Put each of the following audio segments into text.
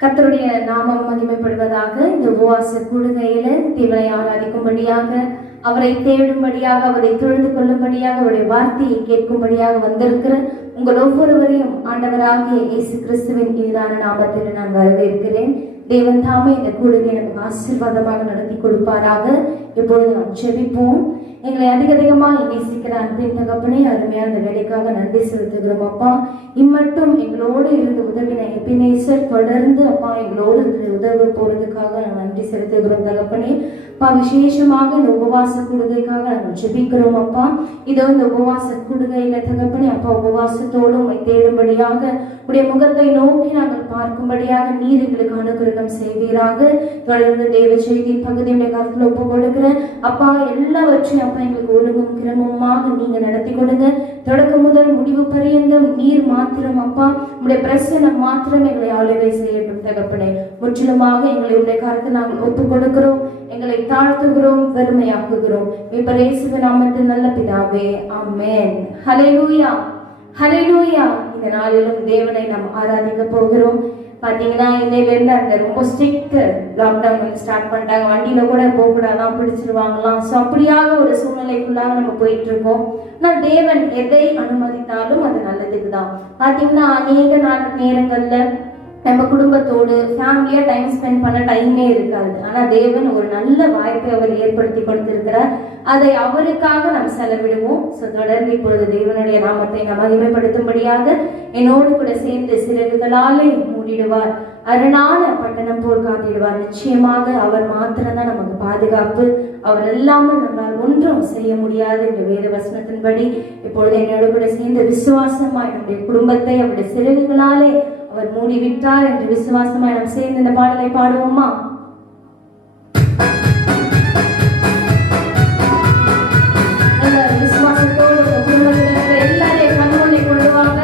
கர்த்தருடைய நாமம் மகிமைப்படுவதாக. இந்த உபவாச கூடுகையில தேவனை ஆராதிக்கும்படியாக, அவரை தேடும்படியாக, அவரை தொழுது கொள்ளும்படியாக, அவருடைய வார்த்தையை கேட்கும்படியாக வந்திருக்கிற உங்கள் ஒவ்வொருவரையும் ஆண்டவராகிய இயேசு கிறிஸ்துவின் கீழான நாமத்தில் நான் வரவேற்கிறேன். தேவன் தாமே இந்த கூடுகை எனக்கு ஆசீர்வாதமாக நடத்தி கொடுப்பாராக. இப்பொழுது நாம் ஜெபிப்போம். எங்களை அதிகமாக நேசிக்கிற அன்பின் தகப்பனே, அருமையான இந்த வேலைக்காக நன்றி செலுத்துகிறோம் அப்பா. இம்மட்டும் எங்களோடு இருந்து உதவின எபினேசர் தொடர்ந்து அப்பா எங்களோடு உதவி போறதுக்காக நன்றி செலுத்துகிறோம் தகப்பனே. அப்பா விசேஷமாக இந்த உபவாச கூடுகைக்காக நாங்கள் ஜெபிக்கிறோம் அப்பா. இதோ இந்த உபவாச கூடுகையில தகப்பனே அப்பா உபவாசத்தோடும் தேடும்படியாக, உடைய முகத்தை நோக்கி நாங்கள் பார்க்கும்படியாக நீர் எங்களுக்கு அனுகிரகம் செய்வீராக. தொடர்ந்து தேவ செய்தி பகுதியுடைய காலத்தில் ஒப்பு கொடுக்கிற அப்பா எல்லாவற்றையும் அப்பா எங்களுக்கு ஒழுங்கும் கிரமமாக நீங்க நடத்தி கொடுங்க. தொடக்கம் முதல் முடிவு பரியந்தம் நீர் மாத்திரம் அப்பா உடைய பிரசனம் மாத்திரம் எங்களை ஆளுகை செய்யட்டும் தகப்பனே. முற்றிலுமாக எங்களை உடைய காலத்தை நாங்கள் ஒப்பு கொடுக்கிறோம், எங்களை தாழ்த்துகிறோம், வெறுமையாக்குகிறோம். இப்ப இயேசுவின் நாமத்தில் நல்ல பிதாவே, ஆமென். ஹல்லேலூயா, ஹல்லேலூயா. இந்த நாளிலும் தேவனை நாம் ஆராதிக்க போகிறோம். பார்த்தீங்கன்னா இன்னையிலேருந்து அந்த ரொம்ப ஸ்ட்ரிக்ட் லாக்டவுன் வந்து ஸ்டார்ட் பண்ணிட்டாங்க. வண்டியில கூட போகக்கூடாதான், பிடிச்சிருவாங்களாம். ஸோ அப்படியாக ஒரு சூழ்நிலைக்குள்ளாக நம்ம போயிட்டு இருக்கோம். ஆனால் தேவன் எதை அனுமதித்தாலும் அது நல்லதுக்கு தான். பார்த்தீங்கன்னா அநேக நேரங்கள்ல நம்ம குடும்பத்தோடு ஃபேமிலியா டைம் ஸ்பெண்ட் பண்ண டைமே இருக்காது. ஆனா தேவன் ஒரு நல்ல வாய்ப்பை அவர் ஏற்படுத்தி கொடுத்திருக்கிறார். அதை அவருக்காக நாம் செலவிடுவோம். ஸோ தொடர்ந்து இப்பொழுது தேவனுடைய நாமத்தை நாம் மகிமைப்படுத்தும்படியாக என்னோடு கூட சேர்ந்து சிறகுகளாலே மூடிடுவார், அரணான பட்டணம் போல் காத்திடுவார். நிச்சயமாக அவர் மாத்திரம்தான் நமக்கு பாதுகாப்பு. அவர் இல்லாமல் நம்மளால் ஒன்றும் செய்ய முடியாது என்ற வேத வசனத்தின்படி இப்பொழுது என்னோடு கூட சேர்ந்து விசுவாசமாய் நம்முடைய குடும்பத்தை அவருடைய சிறகுகளாலே அவர் மூடிவிட்டார் என்று விசுவாசமாய் நாம் சேர்ந்து இந்த பாடலை பாடுவோமா? விசுவாசத்தோடு குடும்பத்தில் இருக்கிற எல்லாரையும் கண்மொழி கொள்ளுவாங்க.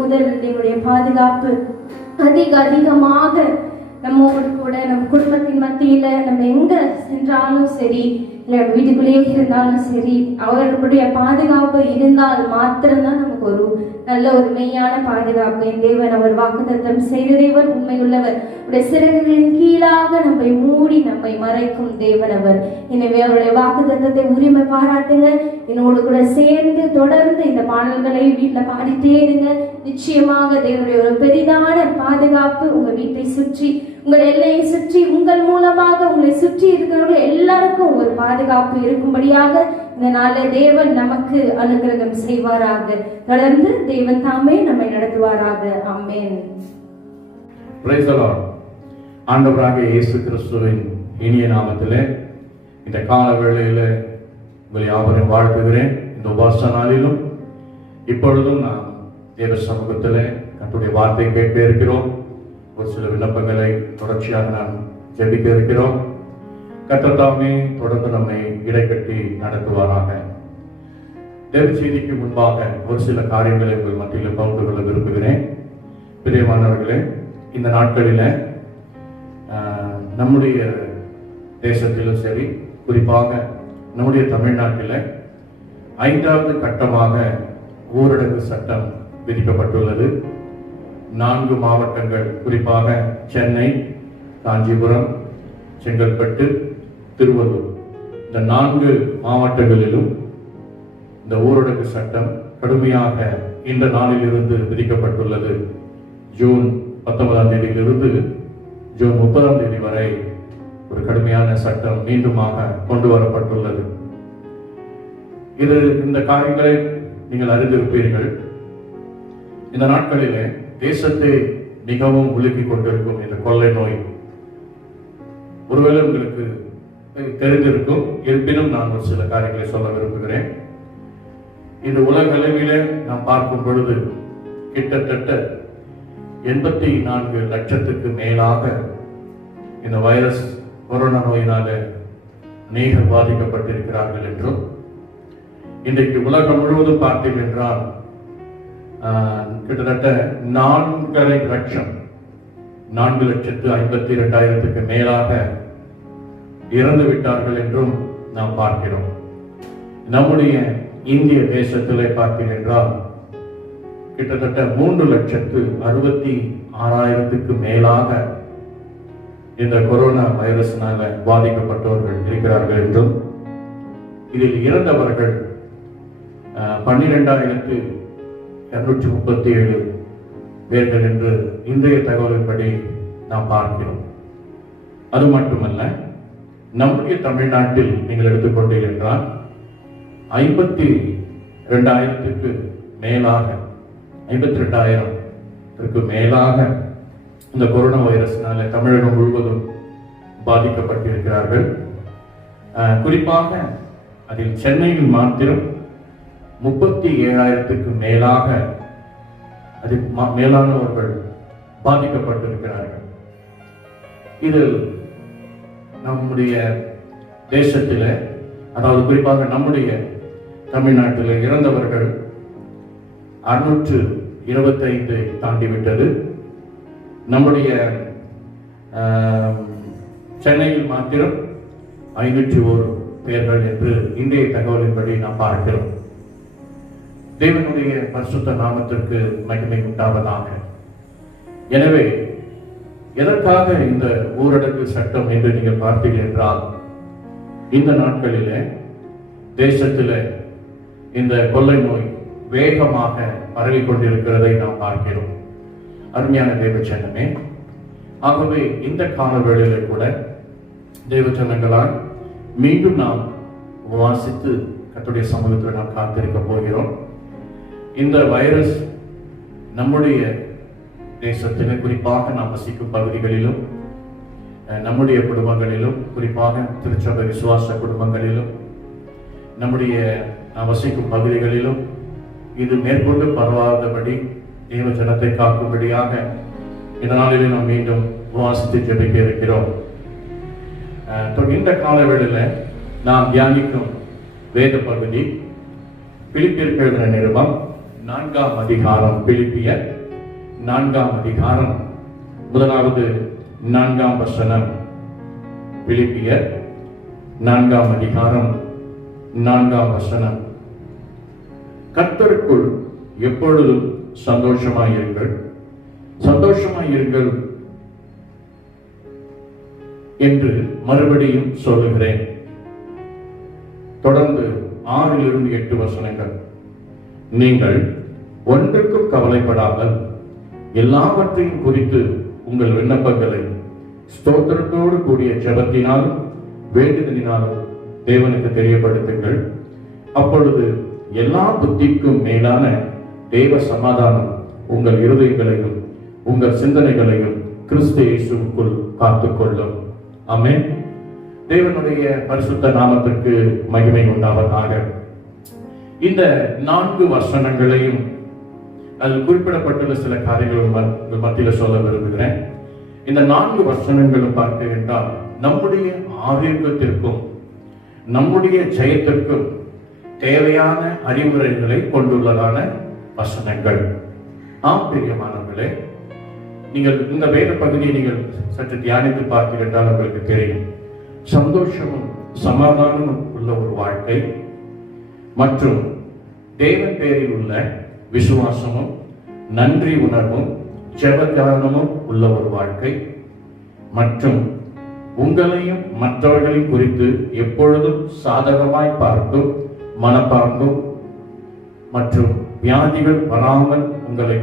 முதல் எங்களுடைய பாதுகாப்பு அதிகமாக நம்மோடு கூட, நம் குடும்பத்தின் மத்தியில நம்ம எங்க சென்றாலும் சரி, இல்லை வீட்டுக்குள்ளேயே இருந்தாலும் சரி, அவர்களுடைய பாதுகாப்பு இருந்தால் மாத்திரம்தான் நமக்கு ஒரு நல்ல ஒரு மெய்யான பாதுகாப்பு. என் தேவன் அவர் வாக்குத்தத்தம் செய்த தேவன், உண்மையுள்ளவர். அவருடைய சிறகுகளின் கீழாக நம்மை மூடி நம்மை மறைக்கும் தேவன் அவர். எனவே அவருடைய வாக்குத்தத்தத்தை உரிமை பாராட்டுங்க. என்னோடு கூட சேர்ந்து தொடர்ந்து இந்த பாடல்களை வீட்டில் பாடிட்டே இருங்க. நிச்சயமாக தேவனுடைய ஒரு பெரிதான பாதுகாப்பு உங்க வீட்டை சுற்றி, உங்கள் எல்லையை சுற்றி, உங்கள் மூலமாக உங்களை சுற்றி இருக்கிறவர்கள் எல்லாருக்கும் ஒரு பாதுகாப்பு இருக்கும்படியாக இந்த நாளில் தேவன் நமக்கு அனுகிரகம் செய்வாராக. தொடர்ந்து தேவன் தாமே நம்மை நடத்துவாராக. ஆமென். Praise the lord. ஆண்டவராகிய இயேசு கிறிஸ்துவின் இனிய நாமத்திலே இந்த கால வேளையிலே உங்களை யாவரையும் வாழ்த்துகிறேன். இந்த உபவாச நாளிலும் இப்பொழுதும் நாம் தேவ சமூகத்திலே கர்த்தருடைய வார்த்தை கேட்க இருக்கிறோம். ஒரு சில விண்ணப்பங்களை தொடர்ச்சியாக நாம் ஜெபிக்க இருக்கிறோம். கர்த்தர் தாமே தொடர்ந்து நம்மை இடைக்கட்டி நடத்துவாராக. தேவ செய்திக்கு முன்பாக ஒரு சில காரியங்களை உங்கள் மத்தியில் பகிர்ந்து கொள்ள விரும்புகிறேன். பிரியமானவர்களே, இந்த நாட்களில் நம்முடைய தேசத்திலும் சரி, குறிப்பாக நம்முடைய தமிழ்நாட்டில் 5வது கட்டமாக ஊரடங்கு சட்டம் விதிக்கப்பட்டுள்ளது. 4 மாவட்டங்கள், குறிப்பாக சென்னை, காஞ்சிபுரம், செங்கல்பட்டு, திருவள்ளூர், இந்த 4 மாவட்டங்களிலும் இந்த ஊரடங்கு சட்டம் கடுமையாக இந்த நாளிலிருந்து விதிக்கப்பட்டுள்ளது. ஜூன் 19ஆம் தேதியிலிருந்து ஜூன் 30ஆம் தேதி வரை ஒரு கடுமையான சட்டம் மீண்டுமாக கொண்டு வரப்பட்டுள்ளது. இந்த காரியங்களை நீங்கள் அறிந்திருப்பீர்கள். இந்த நாட்களிலே தேசத்தை மிகவும் உலுக்கிக் கொண்டிருக்கும் இந்த கொள்ளை நோய் ஒருவேளை உங்களுக்கு தெரிந்திருக்கும். இருப்பினும் நான் ஒரு சில காரியங்களை சொல்ல விரும்புகிறேன். இந்த உலக அளவிலே நாம் பார்க்கும் பொழுது கிட்டத்தட்ட 84 லட்சத்துக்கு மேலாக இந்த வைரஸ் கொரோனா நோயினால அநேகர் பாதிக்கப்பட்டிருக்கிறார்கள் என்றும், இன்றைக்கு உலகம் முழுவதும் பார்த்தீங்க என்றால் கிட்டத்தட்ட 4.5 லட்சம், 4,52,000 மேலாக இறந்து விட்டார்கள் என்றும் நாம் பார்க்கிறோம். நம்முடைய இந்திய தேசத்திலே பார்த்தீர்கள் என்றால் கிட்டத்தட்ட 3,66,000 மேலாக இந்த கொரோனா வைரஸினால பாதிக்கப்பட்டவர்கள் இருக்கிறார்கள் என்றும், இதில் இறந்தவர்கள் 12,237 பேர்கள் என்று இன்றைய தகவலின்படி நாம் பார்க்கிறோம். அது மட்டுமல்ல, நம்முடைய தமிழ்நாட்டில் நீங்கள் எடுத்துக்கொண்டீர்கள் என்றால் 52,000 மேலாக 52,000 மேலாக இந்த கொரோனா வைரஸ்னால தமிழகம் முழுவதும் பாதிக்கப்பட்டிருக்கிறார்கள். குறிப்பாக அதில் சென்னையில் மாத்திரம் 37,000 மேலாக அதில் மேலானவர்கள் பாதிக்கப்பட்டிருக்கிறார்கள். இதில் நம்முடைய தேசத்தில், அதாவது குறிப்பாக நம்முடைய தமிழ்நாட்டில் இறந்தவர்கள் 625 தாண்டிவிட்டது. நம்முடைய சென்னையில் மாத்திரம் 501 பேர்கள் என்று இன்றைய தகவலின்படி நாம் பார்க்கிறோம். தேவனுடைய பரிசுத்த நாமத்திற்கு மகிமை உண்டாவதாக. எனவே எதற்காக இந்த ஊரடங்கு சட்டம் என்று நீங்கள் பார்த்தீர்கள் என்றால், இந்த நாட்களிலே தேசத்தில் இந்த கொள்ளை நோய் வேகமாக பரவிக் கொண்டிருக்கிறதை நாம் பார்க்கிறோம். அருமையான தேவச்சனமே, ஆகவே இந்த கால வேளையிலே கூட தேவச்சனங்களால் மீண்டும் நாம் வாசித்து கர்த்தருடைய சமூகத்தில் நாம் காத்திருக்க போகிறோம். இந்த வைரஸ் நம்முடைய தேசத்தில், குறிப்பாக நாம் வசிக்கும் பகுதிகளிலும், நம்முடைய குடும்பங்களிலும், குறிப்பாக திருச்சபை விசுவாச குடும்பங்களிலும், நம்முடைய வசிக்கும் பகுதிகளிலும் இது மேற்கொண்டு பரவாதபடி தேவ ஜனத்தை காக்கும்படியாக இந்த நாளிலே நாம் மீண்டும் வாசித்து ஜெபிக்க இருக்கிறோம். இந்த காலவேளையில் நாம் தியானிக்கும் வேத பகுதி பிலிப்பியருக்கு எழுதின நிருபம் 4ஆம் அதிகாரம், பிலிப்பியர் 4ஆம் அதிகாரம், முதலாவது 4ஆம் வசனம். பிலிப்பியர் 4ஆம் அதிகாரம் 4ஆம் வசனம். கர்த்தருக்குள் எப்பொழுதும் சந்தோஷமாயிருங்கள், சந்தோஷமாயிருங்கள் என்று மறுபடியும் சொல்லுகிறேன். தொடர்ந்து 6 to 8 வசனங்கள். நீங்கள் ஒன்றுக்கும் கவலைப்படாமல் எல்லாவற்றையும் குறித்து உங்கள் விண்ணப்பங்களை ஸ்தோத்திரத்தோடு கூடிய ஜெபத்தினாலும் வேண்டுதலினாலும் தேவனுக்கு தெரியப்படுத்துங்கள். அப்பொழுது எல்லா புத்திக்கும் மேலான தேவ சமாதானம் உங்கள் இருதயங்களையும் உங்கள் சிந்தனைகளையும் கிறிஸ்து இயேசுவுக்குள் காத்துக்கொள்ளும். ஆமென். தேவனுடைய பரிசுத்த நாமத்திற்கு மகிமை உண்டாவதாக. இந்த 4 வசனங்களையும் அதில் குறிப்பிடப்பட்டுள்ள சில காரியங்களும் மத்தியில் சொல்ல விரும்புகிறேன். இந்த 4 வசனங்களும் பார்க்கின்றால் நம்முடைய ஆரோக்கியத்திற்கும் நம்முடைய ஜெயத்திற்கும் தேவையான அறிவுரைகளை கொண்டுள்ளதான வசனங்கள். ஆம் பிரியமானவர்களே, நீங்கள் இந்த வேத பகுதியை நீங்கள் சற்று தியானித்து பார்த்தீர்கள் உங்களுக்கு தெரியும். சந்தோஷமும் சமாதானமும் உள்ள ஒரு வாழ்க்கை மற்றும் தேவன் பேரில் உள்ள விசுவாசமும் நன்றி உணர்வும் ஜெபத்தியானமும் உள்ள ஒரு வாழ்க்கை மற்றும் உங்களையும் மற்றவர்களையும் குறித்து எப்பொழுதும் சாதகமாய் பார்க்கும் மனப்பாங்கும் மற்றும் வியாதிகள் வராமல் உங்களை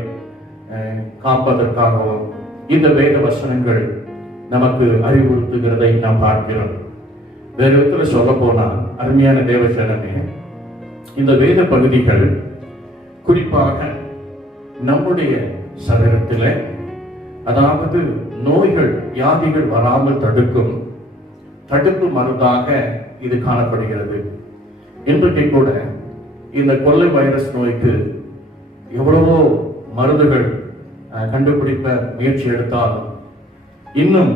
காப்பதற்காகவும் இந்த வேத வசனங்கள் நமக்கு அறிவுறுத்துகிறதை நாம் பார்க்கிறோம். வேறு விதத்தில் சொல்ல போனால் அருமையான தேவசனமே, இந்த வேத பகுதிகள் குறிப்பாக நம்முடைய சரீரத்தில், அதாவது நோய்கள் வியாதிகள் வராமல் தடுக்கும் தடுப்பு மருந்தாக இது காணப்படுகிறது. இன்றைக்கு கூட இந்த கொள்ளை வைரஸ் நோய்க்கு எவ்வளவோ மருந்துகள் கண்டுபிடிப்ப முயற்சி எடுத்தால் இன்னும்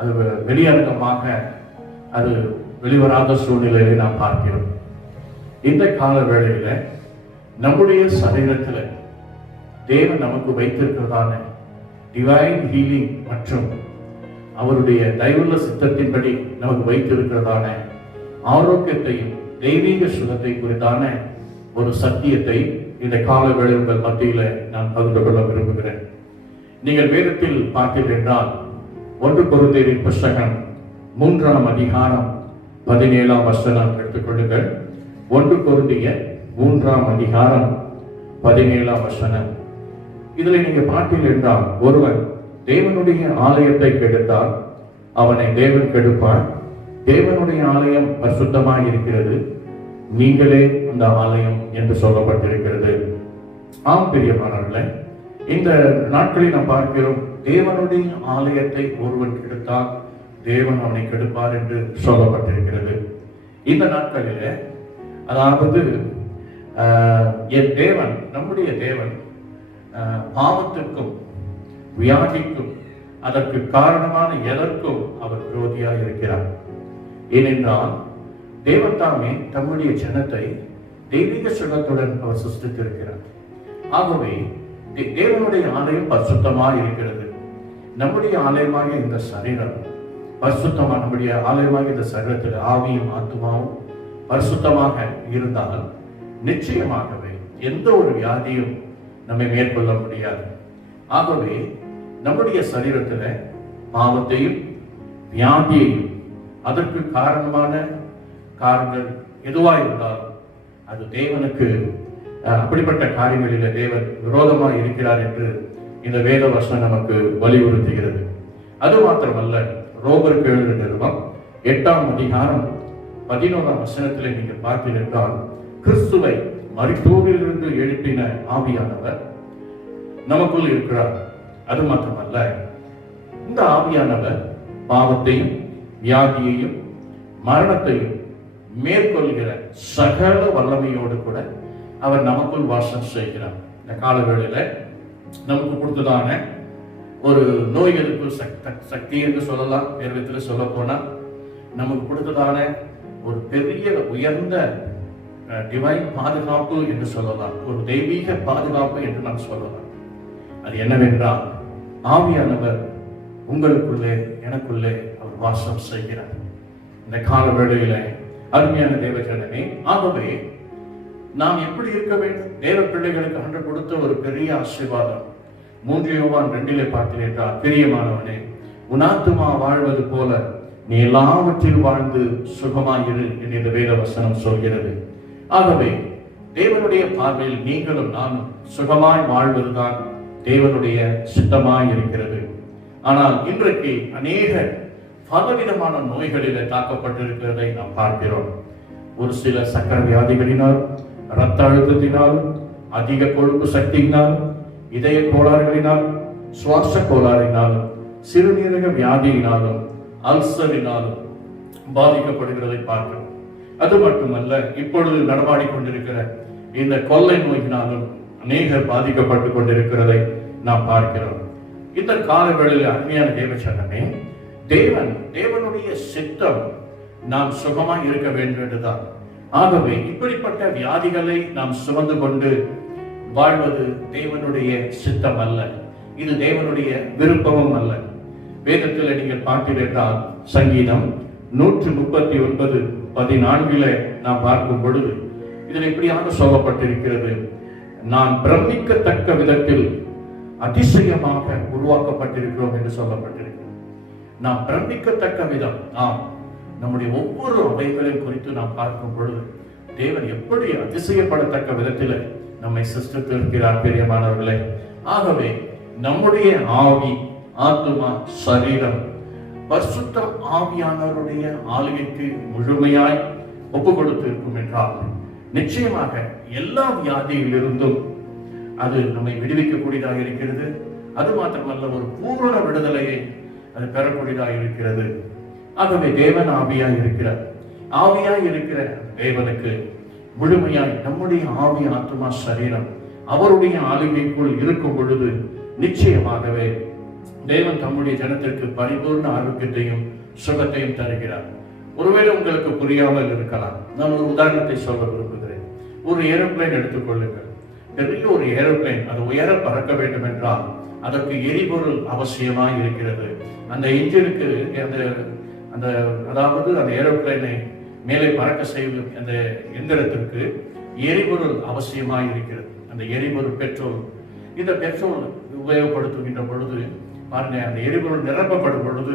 அது வெளியரங்கமாக அது வெளிவராத சூழ்நிலையை நாம் பார்க்கிறோம். இந்த கால வேளையில நம்முடைய சரீரத்தில் தேவன் நமக்கு வைத்திருக்கிறதான டிவைன் ஹீலிங் மற்றும் அவருடைய தயவுள்ள சித்தத்தின்படி நமக்கு வைத்திருக்கிறதான ஆரோக்கியத்தையும் தெய்வீக சுகத்தை குறித்தான ஒரு சத்தியத்தை இந்த கால வேளை உங்கள் மத்தியில நான் பகிர்ந்து கொள்ள விரும்புகிறேன். நீங்கள் வேதத்தில் பார்த்தீர்கள் என்றால் 1 கொரிந்தியரின் புஸ்தகம் 3ஆம் அதிகாரம் 17ஆம் வசனம் எடுத்துக்கொள்ளுங்கள். 1 கொரிந்தியர் 3ஆம் அதிகாரம் 17ஆம் வசனம். இதில் நீங்க பார்த்தீர்கள் என்றால், ஒருவன் தேவனுடைய ஆலயத்தை கெடுத்தால் அவனை தேவன் கெடுப்பார். தேவனுடைய ஆலயம் பரிசுத்தமாய் இருக்கிறது, நீங்களே அந்த ஆலயம் என்று சொல்லப்பட்டிருக்கிறது. ஆம் பிரியமானவர்களே, இந்த நாட்களில் நாம் பார்க்கிறோம், தேவனுடைய ஆலயத்தை ஒருவன் கெடுத்தால் தேவன் அவனை கெடுப்பார் என்று சொல்லப்பட்டிருக்கிறது. இந்த நாட்களிலே அதாவது என் தேவன், நம்முடைய தேவன் பாவத்திற்கும் வியாதிக்கும் அதற்கு காரணமான எதற்கும் அவர் விரோதியாக இருக்கிறார். ஏனென்றால் தேவன் தாமே தம்முடைய ஜனத்தை தெய்வீக சுகத்துடன் அவர் சிருஷ்டித்திருக்கிறார். ஆகவே தேவனுடைய ஆலயம் பரிசுத்தமாக இருக்கிறது. நம்முடைய ஆலயமாக இந்த சரீரம் பரிசுத்தமாக, நம்முடைய ஆலயமாக இந்த சரீரத்தில் ஆவியும் ஆத்மாவும் பரிசுத்தமாக இருந்தால் நிச்சயமாகவே எந்த ஒரு வியாதியும் நம்மை மேற்கொள்ள முடியாது. ஆகவே நம்முடைய சரீரத்தில் பாவத்தையும் வியாதியையும் அதற்கு காரணமான காரணங்கள் எதுவாக இருந்தாலும் அது தேவனுக்கு அப்படிப்பட்ட காரியங்களில் தேவன் விரோதமாக இருக்கிறார் என்று இந்த வேத வசனம் நமக்கு வலியுறுத்துகிறது. அது மாத்திரமல்ல, ரோமருக்கு எழுதின நிருபம் 8ஆம் அதிகாரம் 11ஆம் வசனத்திலே நீங்கள் பார்த்தீர்கள், கிறிஸ்துவை மரித்தோரிலிருந்து எழுப்பின ஆவியானவர் நமக்குள் இருக்கிறார். அது மாத்திரமல்ல, இந்த ஆவியானவர் பாவத்தையும் வியாதியையும் மரணத்தையும் மேற்கொள்கிற சகல வல்லமையோடு கூட அவர் நமக்குள் வாசம் செய்கிறார். இந்த காலவேளையில நமக்கு கொடுத்ததான ஒரு நோய் எதிர்ப்பு சக்தி என்று சொல்லலாம். வேறு விதத்தில் சொல்ல போனா நமக்கு கொடுத்ததான ஒரு பெரிய உயர்ந்த டிவைன் பாதுகாப்பு என்று சொல்லலாம், ஒரு தெய்வீக பாதுகாப்பு என்று நாம் சொல்லலாம். அது என்னவென்றால், ஆவியானவர் உங்களுக்குள்ளே எனக்குள்ளே அவர் வாசம் செய்கிறார். இந்த கால வேளையில அருமையான தேவஜனமே, ஆகவே நாம் எப்படி இருக்க வேண்டும்? தேவ பிள்ளைகளுக்கு அன்று கொடுத்த ஒரு பெரிய ஆசீர்வாதம் 3 யோவான் 2 பார்த்தீர்கள், பிரியமானவனே, உன் ஆத்துமா வாழ்வது போல நீ எல்லாவற்றில் வாழ்ந்து சுகமாயிரு என்று இந்த வேத வசனம் சொல்கிறது. ஆகவே தேவனுடைய பார்வையில் நீங்களும் நானும் சுகமாய் வாழ்வதுதான் தேவனுடைய சித்தமாய் இருக்கிறது. ஆனால் இன்றைக்கு அநேக பலவிதமான நோய்களிலே தாக்கப்பட்டிருக்கிறதை நாம் பார்க்கிறோம். ஒரு சில சக்கர வியாதிகளினாலும், இரத்த அழுத்தத்தினாலும், அதிக கொழுப்பு சக்தியினாலும், இதய கோளாறுகளினாலும், சுவாச கோளாறினாலும், சிறுநீரக வியாதியினாலும், அல்சரினாலும் பாதிக்கப்படுகிறதை பார்க்கிறோம். அது மட்டுமல்ல, இப்பொழுது நடமாடி கொண்டிருக்கிற இந்த கொள்ளை நோயினாலும் அநேகர் பாதிக்கப்பட்டு கொண்டிருக்கிறதை நாம் பார்க்கிறோம். இந்த காலவேளையில் அருமையான தேவச்சனமே, தேவனுடைய சித்தம் நாம் சுகமாய் இருக்க வேண்டும் என்றுதான். ஆகவே இப்படிப்பட்ட வியாதிகளை நாம் சுமந்து கொண்டு வாழ்வது தேவனுடைய சித்தம் அல்ல, இது தேவனுடைய விருப்பமும் அல்ல. வேதத்தில் நீங்கள் பார்த்தீர்கள், சங்கீதம் 139:14 நாம் பார்க்கும் பொழுது இதில் இப்படியாக சொல்லப்பட்டிருக்கிறது, நான் பிரமிக்கத்தக்க விதத்தில் அதிசயமாக உருவாக்கப்பட்டிருக்கிறோம் என்று சொல்லப்பட்டிருக்கிறது. நாம் பிரமிக்கத்தக்க விதம், நாம் நம்முடைய ஒவ்வொரு அவைகளின் குறித்து நாம் பார்க்கும் பொழுது தேவன் எப்படி அதிசயப்படத்தக்க விதத்தில் நம்மை சிருஷ்டித்திருக்கிறார் பிரியமானவர்களே. ஆகவே நம்முடைய ஆவி, ஆத்துமா, சரீரம் பரிசுத்த ஆவியானவருடைய ஆளுகைக்கு முழுமையாய் ஒப்பு கொடுத்து இருக்கும் என்றால் நிச்சயமாக எல்லா வியாதியிலிருந்தும் அது நம்மை விடுவிக்கக்கூடியதாக இருக்கிறது. அது மாத்திரமல்ல, ஒரு பூரண விடுதலையை அது பெறக்கூடியதாக இருக்கிறது. ஆகவே தேவன் ஆவியாய் இருக்கிறார். ஆவியாய் இருக்கிற தேவனுக்கு முழுமையாய் நம்முடைய ஆவி, ஆத்துமா, சரீரம் அவருடைய ஆளுகைக்குள் இருக்கும் பொழுது நிச்சயமாகவே தேவன் தம்முடைய ஜனத்திற்கு பரிபூர்ண ஆரோக்கியத்தையும் சுகத்தையும் தருகிறார். ஒருவேளை உங்களுக்கு புரியாமல் இருக்கலாம். நான் ஒரு உதாரணத்தை சொல்ல விரும்புகிறேன். ஒரு ஏரோப்ளைன் எடுத்துக்கொள்ளுங்கள். பெரிய ஒரு ஏரோப்ளைன் அது உயர பறக்க வேண்டும் என்றால் அதற்கு எரிபொருள் அவசியமாய் இருக்கிறது. அந்த இன்ஜினுக்கு அதாவது அந்த ஏரோப்ளைனை மேலே பறக்க செய்யும் அந்த எந்திரத்திற்கு எரிபொருள் அவசியமாய் இருக்கிறது. அந்த எரிபொருள் பெட்ரோல். இந்த பெட்ரோல் உபயோகப்படுத்துகின்ற பொழுது பாருங்க, அந்த எரிபொருள் நிரப்பப்படும் பொழுது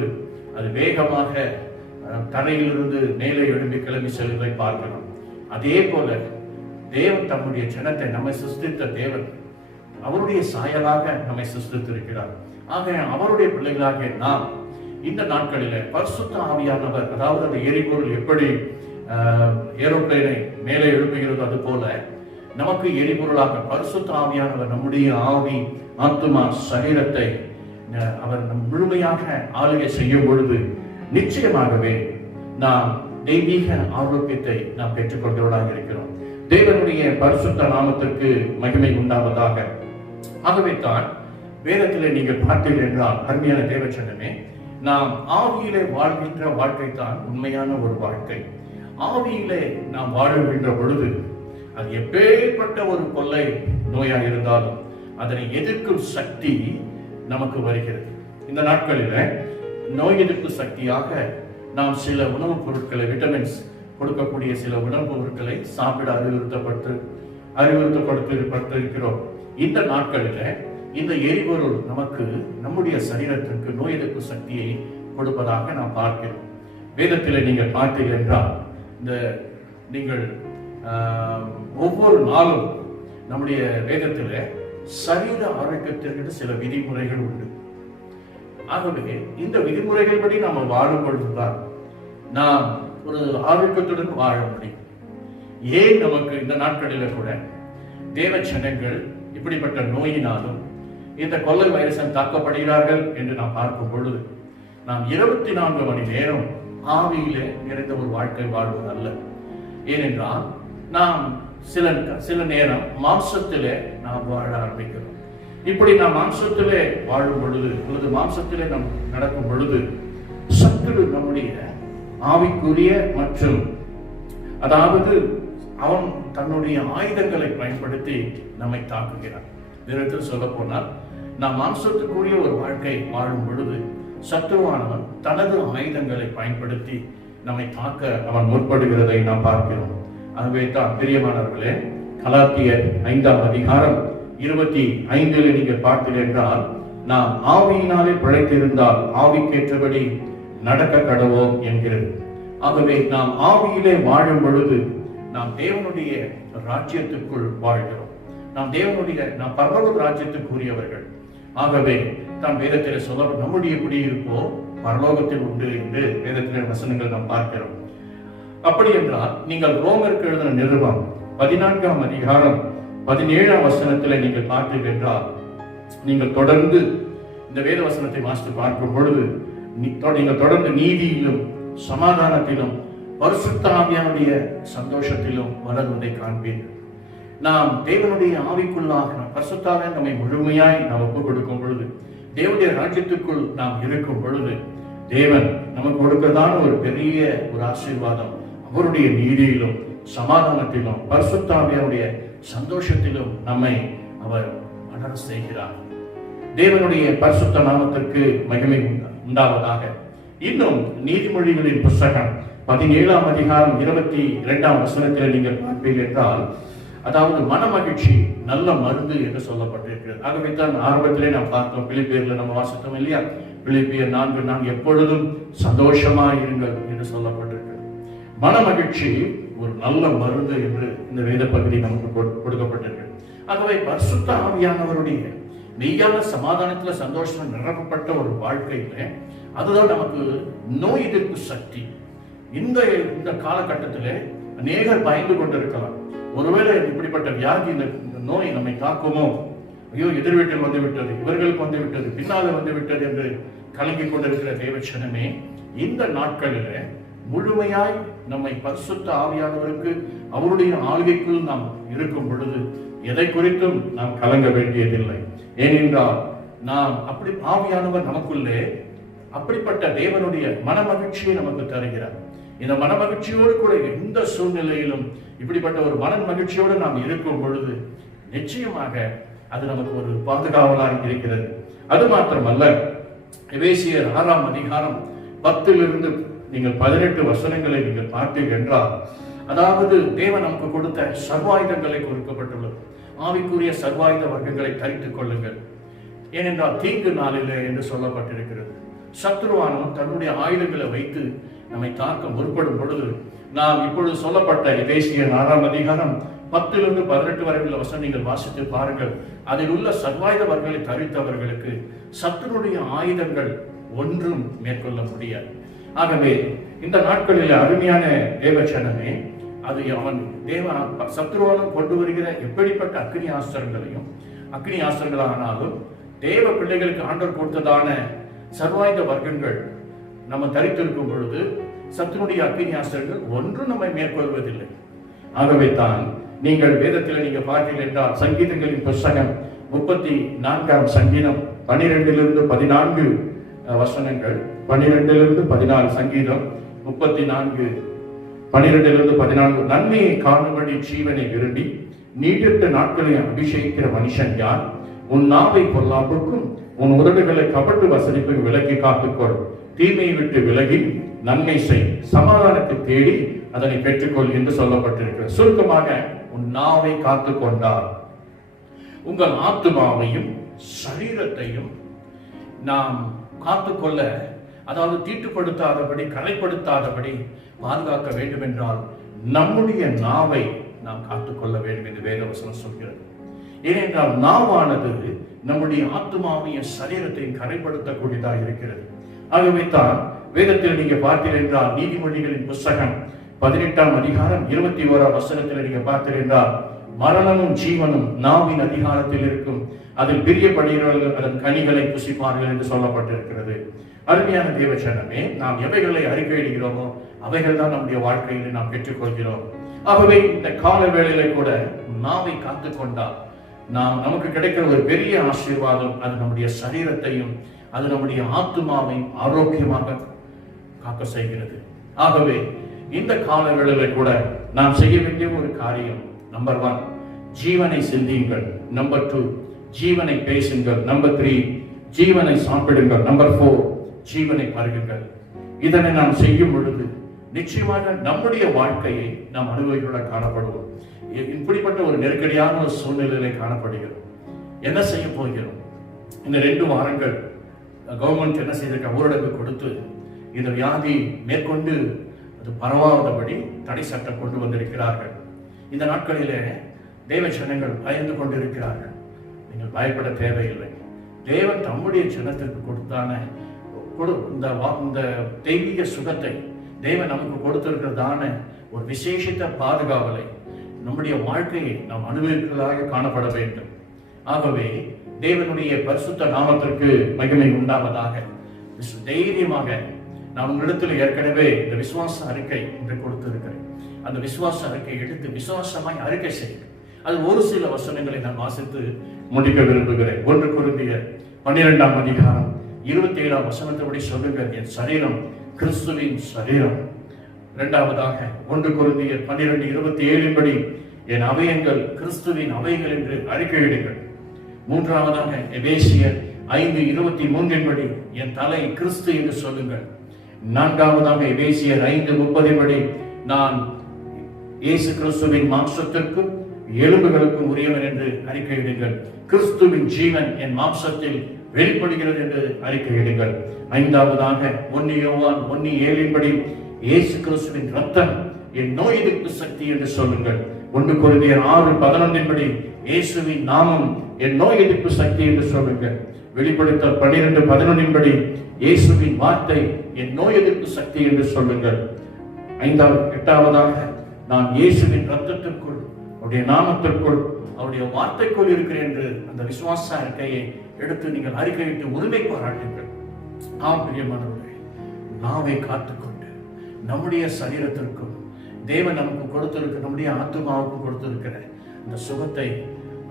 அது வேகமாக தரையிலிருந்து மேலே எழும்பி கிளம்பி செல்வதை பார்க்கணும். அதே போல தேவன் தம்முடைய ஜனத்தை, நம்மை சிருஷ்டித்த தேவன் அவருடைய சாயலாக நம்மை சிருஷ்டித்திருக்கிறார். ஆக அவருடைய பிள்ளைகளாக நாம் இந்த நாட்களில பரிசுத்த ஆவியானவர், அதாவது அந்த எரிபொருள் எப்படி ஏரோப்ளைனை மேலே எழுப்புகிறதோ அது போல நமக்கு எரிபொருளாக பரிசுத்த ஆவியானவர் நம்முடைய ஆவி, ஆத்துமா, சரீரத்தை அவர் முழுமையாக ஆளுகை செய்யும் பொழுது நிச்சயமாகவே நாம் தெய்வீக ஆரோக்கியத்தை நாம் பெற்றுக்கொண்டவர்களாக இருக்கிறோம். தேவனுடைய பரிசுத்த நாமத்திற்கு மகிமை உண்டாவதாக. ஆகவே தான் வேதத்திலே நீங்கள் பார்த்தீர்கள் என்றால் அருமையான தேவச்சனமே, நாம் ஆவியிலே வாழ்கின்ற வாழ்க்கை தான் உண்மையான ஒரு வாழ்க்கை. ஆவியிலே நாம் வாழுகின்ற பொழுது அது எப்பேற்பட்ட ஒரு கொள்ளை நோயாக இருந்தாலும் அதனை எதிர்க்கும் சக்தி நமக்கு வருகிறது. இந்த நாட்களில் நோய் எதிர்ப்பு சக்தியாக நாம் சில உணவுப் பொருட்களை, விட்டமின்ஸ் கொடுக்கக்கூடிய சில உணவுப் பொருட்களை சாப்பிட அறிவுறுத்தப்பட்டிருக்கிறோம். இந்த நாட்களில் இந்த எரிபொருள் நமக்கு நம்முடைய சரீரத்திற்கு நோய் எதிர்ப்பு சக்தியை கொடுப்பதாக நாம் பார்க்கிறோம். வேதத்தில் நீங்கள் பார்த்தீர்கள் என்றால் நீங்கள் ஒவ்வொரு நாளும் நம்முடைய வேதத்தில் சரீர ஆரோக்கியத்திற்கு சில விதிமுறைகள் உண்டு. ஆகவே இந்த விதிமுறைகள் படி நாம் வாழும் பொழுதுதான் நாம் ஒரு ஆரோக்கியத்துடன் வாழ முடியும். ஏன் நமக்கு இந்த நாட்களில் கூட தேவ ஜனங்கள் இப்படிப்பட்ட நோயினாலும் இந்த கொள்ளை வைரஸால் தாக்கப்படுகிறார்கள் என்று நாம் பார்க்கும் பொழுது நாம் 24 மணி நேரம் ஆவியிலே நிறைந்த ஒரு வாழ்க்கை வாழ்வது அல்ல. ஏனென்றால் நாம் சில நேரம் மாம்சத்திலே நாம் வாழ ஆரம்பிக்கிறோம். இப்படி நாம் மாம்சத்திலே வாழும் பொழுது அல்லது மாம்சத்திலே நாம் நடக்கும் பொழுது சத்துரு நம்முடைய ஆவிக்குரிய மற்றும் அதாவது அவன் தன்னுடைய ஆயுதங்களை பயன்படுத்தி நம்மை தாக்குகிறான். விதத்தில் சொல்ல போனால், நாம் மாம்சத்துக்குரிய ஒரு வாழ்க்கை வாழும் பொழுது சத்துருவானவன் தனது ஆயுதங்களை பயன்படுத்தி நம்மை தாக்க அவன் முற்படுகிறதை நாம் பார்க்கிறோம். அதுவே தான் பிரியமானவர்களே, கலாத்தியர் 5ஆம் அதிகாரம் 25 நீங்கள் பார்த்தீர்கள் என்றால், நாம் ஆவியினாலே பிழைத்திருந்தால் ஆவிக்கேற்றபடி நடக்க கடவோம் என்கிறது. ஆகவே நாம் ஆவியிலே வாழும் பொழுது நாம் தேவனுடைய ராஜ்யத்துக்குள் வாழ்கிறோம். நாம் பரலோக ராஜ்யத்துக்குரியவர்கள். ஆகவே தான் வேதத்தில் சொல்ல நம்முடைய குடியிருப்போ பரலோகத்தில் உண்டு என்று வேதத்திலே வசனங்கள் நாம் பார்க்கிறோம். அப்படி என்றால் நீங்கள் ரோமருக்கு எழுதின நிருபம் 14ஆம் அதிகாரம் 17ஆம் வசனத்தில் நீங்கள் பார்த்தீர்கள் என்றால், நீங்கள் தொடர்ந்து இந்த வேத வசனத்தை வாசித்து பார்க்கும் பொழுது நீங்கள் தொடர்ந்து நீதியிலும் சமாதானத்திலும் பரிசுத்த ஆவியானுடைய சந்தோஷத்திலும் வளர்வதை காண்பீர்கள். நாம் தேவனுடைய ஆவிக்குள்ளாக பரிசுத்த ஆவியானவர் நம்மை முழுமையாய் நாம் ஒப்புக் கொடுக்கும் பொழுது, தேவனுடைய ராஜ்யத்துக்குள் நாம் இருக்கும் பொழுது, தேவன் நமக்கு கொடுக்கிறதான ஒரு பெரிய ஒரு ஆசீர்வாதம் அவருடைய நீதியிலும் சமாதானத்திலும் பரிசுத்த ஆவியானுடைய சந்தோஷத்திலும் நம்மை அவர் வளர செய்கிறார். தேவனுடைய பரிசுத்த நாமத்திற்கு மகிமை உண்டாவதாக. இன்னும் நீதிமொழிகளின் புத்தகம் 17ஆம் அதிகாரம் 22ஆம் வசனத்தில் நீங்கள் பார்ப்பீர்கள் என்றால், அதாவது மனமகிழ்ச்சி நல்ல மருந்து என்று சொல்லப்பட்டிருக்கிறது. ஆகவே தான் ஆரம்பத்திலே நாம் பார்த்தோம், பிலிப்பியர்ல நம்ம வாசித்தோம் இல்லையா, பிலிப்பியர் 4:4 எப்பொழுதும் சந்தோஷமாயிருங்கள் என்று சொல்லப்பட்டிருக்கிறது. மனமகிழ்ச்சி ஒரு நல்ல மருந்து என்று இந்த வேத பகுதி நமக்கு கொடுக்கப்பட்டிருக்கிறது. ஆகவே பரிசுத்த ஆவியானவருடைய மெய்யான சமாதானத்துல சந்தோஷம் நிரப்பப்பட்ட ஒரு வாழ்க்கையில அதுதான் நமக்கு நோய் எதிர்ப்பு சக்தி. இந்த காலகட்டத்திலே அநேகர் பயந்து கொண்டிருக்கலாம். ஒருவேளை இப்படிப்பட்ட வியாதி, இந்த நோய் நம்மை தாக்குமோ, ஐயோ எதிர் வீட்டில் வந்து விட்டது, இவர்களுக்கு வந்து விட்டது, பின்னால வந்து விட்டது என்று கலங்கிக் கொண்டிருக்கிற தேவச்சனமே, இந்த நாட்களில் முழுமையாய் நம்மை பரிசுத்த ஆவியானவருக்கு அவருடைய ஆளுகைக்குள் நாம் இருக்கும் பொழுது எதை குறித்தும் நாம் கலங்க வேண்டியதில்லை. ஏனென்றால் நாம் அப்படி ஆவியானவர் நமக்குள்ளே அப்படிப்பட்ட தேவனுடைய மனமகிழ்ச்சியை நமக்கு தருகிறார். இந்த மனமகிழ்ச்சியோடு கூட எந்த சூழ்நிலையிலும் இப்படிப்பட்ட ஒரு மன மகிழ்ச்சியோடு நாம் இருக்கும் பொழுது நிச்சயமாக அது நமக்கு ஒரு பாதுகாவலாக இருக்கிறது. அது மாத்திரமல்ல, எபேசியர் 6ஆம் அதிகாரம் 10 நீங்கள் 18 வசனங்களை நீங்கள் பார்த்தீர்கள் என்றால், அதாவது தேவன் நமக்கு கொடுத்த சர்வாயுதங்களை கொடுக்கப்பட்டுள்ளது. ஆவிக்குரிய சர்வாயுத வர்க்கங்களை தரித்துக் கொள்ளுங்கள், ஏனென்றால் தீங்கு நாளிலே என்று சொல்லப்பட்டிருக்கிறது. சத்துருவானவன் தன்னுடைய ஆயுதங்களை வைத்து நம்மை தாக்க முற்படும் பொழுது, நாம் இப்பொழுது சொல்லப்பட்ட எபேசியர் 6ஆம் அதிகாரம் 10-18 வரை உள்ள வசனம் நீங்கள் வாசித்து பாருங்கள். அதில் உள்ள சர்வாயுத வர்க்கங்களை தரித்தவர்களுக்கு சத்துருடைய ஆயுதங்கள் ஒன்றும் மேற்கொள்ள முடியாது. ஆகவே இந்த நாட்களில் அருமையான தேவச்சனமே, அது அவன் சத்துருவானம் கொண்டு வருகிற எப்படிப்பட்ட அக்னி ஆஸ்திரங்களானாலும் தேவ பிள்ளைகளுக்கு ஆண்டவர் கொடுத்ததான சர்வாயுத வர்க்கங்கள் நம்ம தரித்திருக்கும் பொழுது சத்துருடைய அக்னி ஆஸ்திரங்கள் ஒன்றும் நம்மை மேற்கொள்வதில்லை. ஆகவே தான் நீங்கள் வேதத்தில் நீங்க பார்த்தீர்கள் என்றால், சங்கீதங்களின் புத்தகம் 34ஆம் சங்கீதம் 12-14 வசனங்கள், 12-14 சங்கீதம் 34 12-14, நன்மையை காணும்படி ஜீவனை விரும்பி நீடித்த நாட்களை அபிஷேகிக்கிற மனுஷன் யார்? உன் நாவை பொல்லாப்புக்கும் உன் உதடுகளை கபட்டு வசனிப்புக்கு விலக்கி காத்துக்கொள். தீமையை விட்டு விலகி நன்மை செய், சமாதானத்தை தேடி அதனை பெற்றுக்கொள் என்று சொல்லப்பட்டிருக்கிறது. சுருக்கமாக, உன் நாவை காத்துக்கொண்டால் உங்கள் ஆத்துமாவையும் சரீரத்தையும் நாம் காத்துக்கொள்ள, அதாவது தீட்டுப்படுத்தாதபடி கரைப்படுத்தாதபடி பாதுகாக்க வேண்டும் என்றால் நம்முடைய நாவை நாம் காத்துக்கொள்ள வேண்டும் என்று வேதவசனம் சொல்கிறது. ஏனென்றால் நாவானது நம்முடைய ஆத்துமாவையும் சரீரத்தையும் கரைப்படுத்தக்கூடியதாக இருக்கிறது. ஆகவே தான் வேதத்தில் நீங்க பார்த்தீர்கள் என்றால், நீதிமொழிகளின் புத்தகம் 18ஆம் அதிகாரம் 21ஆம் வசனத்தில் நீங்க பார்த்தீர்கள் என்றால், மரணமும் ஜீவனும் நாவின் அதிகாரத்தில் இருக்கும், அதில் பிரியப்படுகிறவர்கள் அதன் கனிகளை புசிப்பார்கள் என்று சொல்லப்பட்டிருக்கிறது. அருமையான தேவச்சனமே, நாம் எவைகளை அறிக்கையிடுகிறோமோ அவைகள் தான் நம்முடைய வாழ்க்கையில் நாம் பெற்றுக்கொள்கிறோம். ஆகவே இந்த கால வேளையில கூட நாவை காத்துக்கொண்டால் நமக்கு கிடைக்கிற ஒரு பெரிய ஆசீர்வாதம், அது நம்முடைய சரீரத்தையும் அது நம்முடைய ஆத்துமாவையும் ஆரோக்கியமாக காக்க செய்கிறது. ஆகவே இந்த காலங்களில் கூட நாம் செய்ய வேண்டிய ஒரு காரியம், நம்பர் 1 ஜீவனை சிந்தியுங்கள், நம்பர் 2 ஜீவனை பேசுங்கள், நம்பர் 3 ஜீவனை சாப்பிடுங்கள், நம்பர் 4 ஜீவனை பருகுங்கள். இதனை நாம் செய்யும் பொழுது நிச்சயமாக நம்முடைய வாழ்க்கையை நாம் அனுபவிக்க காணப்படுவோம். இப்படிப்பட்ட ஒரு நெருக்கடியான ஒரு சூழ்நிலையிலே காணப்படுகிறோம். என்ன செய்ய போகிறோம்? இந்த 2 வாரங்கள் கவர்மெண்ட் என்ன செய்திருக்க, ஊரடங்கு கொடுத்து இந்த வியாதி மேற்கொண்டு அது பரவாதபடி தடை சட்டம் கொண்டு வந்திருக்கிறார்கள். இந்த நாட்களிலே தேவ ஜனங்கள் பயந்து கொண்டிருக்கிறார்கள். நீங்கள் பயப்பட தேவையில்லை. தேவன் தம்முடைய ஜனத்திற்கு கொடுத்தான இந்த தெய்வீக சுகத்தை தேவன் நமக்கு கொடுத்திருக்கிறதான ஒரு விசேஷித்த பாதுகாவலை நம்முடைய வாழ்க்கையை நாம் அனுபவிக்கிறதாக காணப்பட வேண்டும். ஆகவே தேவனுடைய பரிசுத்த நாமத்திற்கு மகிமை உண்டாவதாக. தைரியமாக நான் உங்களிடத்தில் ஏற்கனவே இந்த விசுவாச அறிக்கை என்று கொடுத்திருக்கிறேன். அந்த விசுவாச அறிக்கை எடுத்து விசுவாசமாய் அறிக்கை செய்யுங்கள். அது ஒரு சில வசனங்களை நான் வாசித்து முடிக்க விரும்புகிறேன். 1 கொரிந்தியர் 12ஆம் அதிகாரம் 27ஆம் வசனத்தபடி சொல்லுங்கள், என் சரீரம் கிறிஸ்துவின் சரீரம். இரண்டாவதாக 1 கொரிந்தியர் 12:27 படி என் அவயங்கள் கிறிஸ்துவின் அவைகள் என்று அறிக்கையிடுங்கள். மூன்றாவதாக எபேசியர் 5:23 படி என் தலை கிறிஸ்து என்று சொல்லுங்கள். நான்காவதாக எபேசியர் 5:30 படி நான் இயேசு கிறிஸ்துவின் மாம்சத்திற்கும் எலும்புகளுக்கும் உரியவன் என்று அறிக்கையிடுங்கள். கிறிஸ்துவின் ஜீவன் என் மாம்சத்தில் வெளிப்படுகிறது என்று அறிக்கையிடுங்கள். ஐந்தாவதாக 1 யோவான் 1:7 படி இயேசு கிறிஸ்துவின் ரத்தம் என் நோய் எதிர்ப்பு சக்தி என்று சொல்லுங்கள். 1 கொரிந்தியர் 6:11 படி இயேசுவின் நாமம் என் நோய் எதிர்ப்பு சக்தி என்று சொல்லுங்கள். வெளிப்படுத்தல் 12:11 படி இயேசுவின் வார்த்தை என் நோய் எதிர்ப்பு சக்தி என்று சொல்லுங்கள். எட்டாவதாக நான் இயேசுவின் ரத்தத்திற்குள், அவருடைய நாமத்திற்குள், அவருடைய வார்த்தைக்குள் இருக்கிறேன் என்று அந்த விசுவாச அறிக்கையை எடுத்து நீங்கள் அறிக்கையிட்டு உரிமை பாராட்டுங்கள். ஆம் பிரியமானவர்களே, நாவை காத்துக்கொண்டு நம்முடைய சரீரத்திற்கும் தேவன் நமக்கு கொடுத்திருக்க, நம்முடைய ஆத்மாவுக்கு கொடுத்திருக்கிற அந்த சுகத்தை,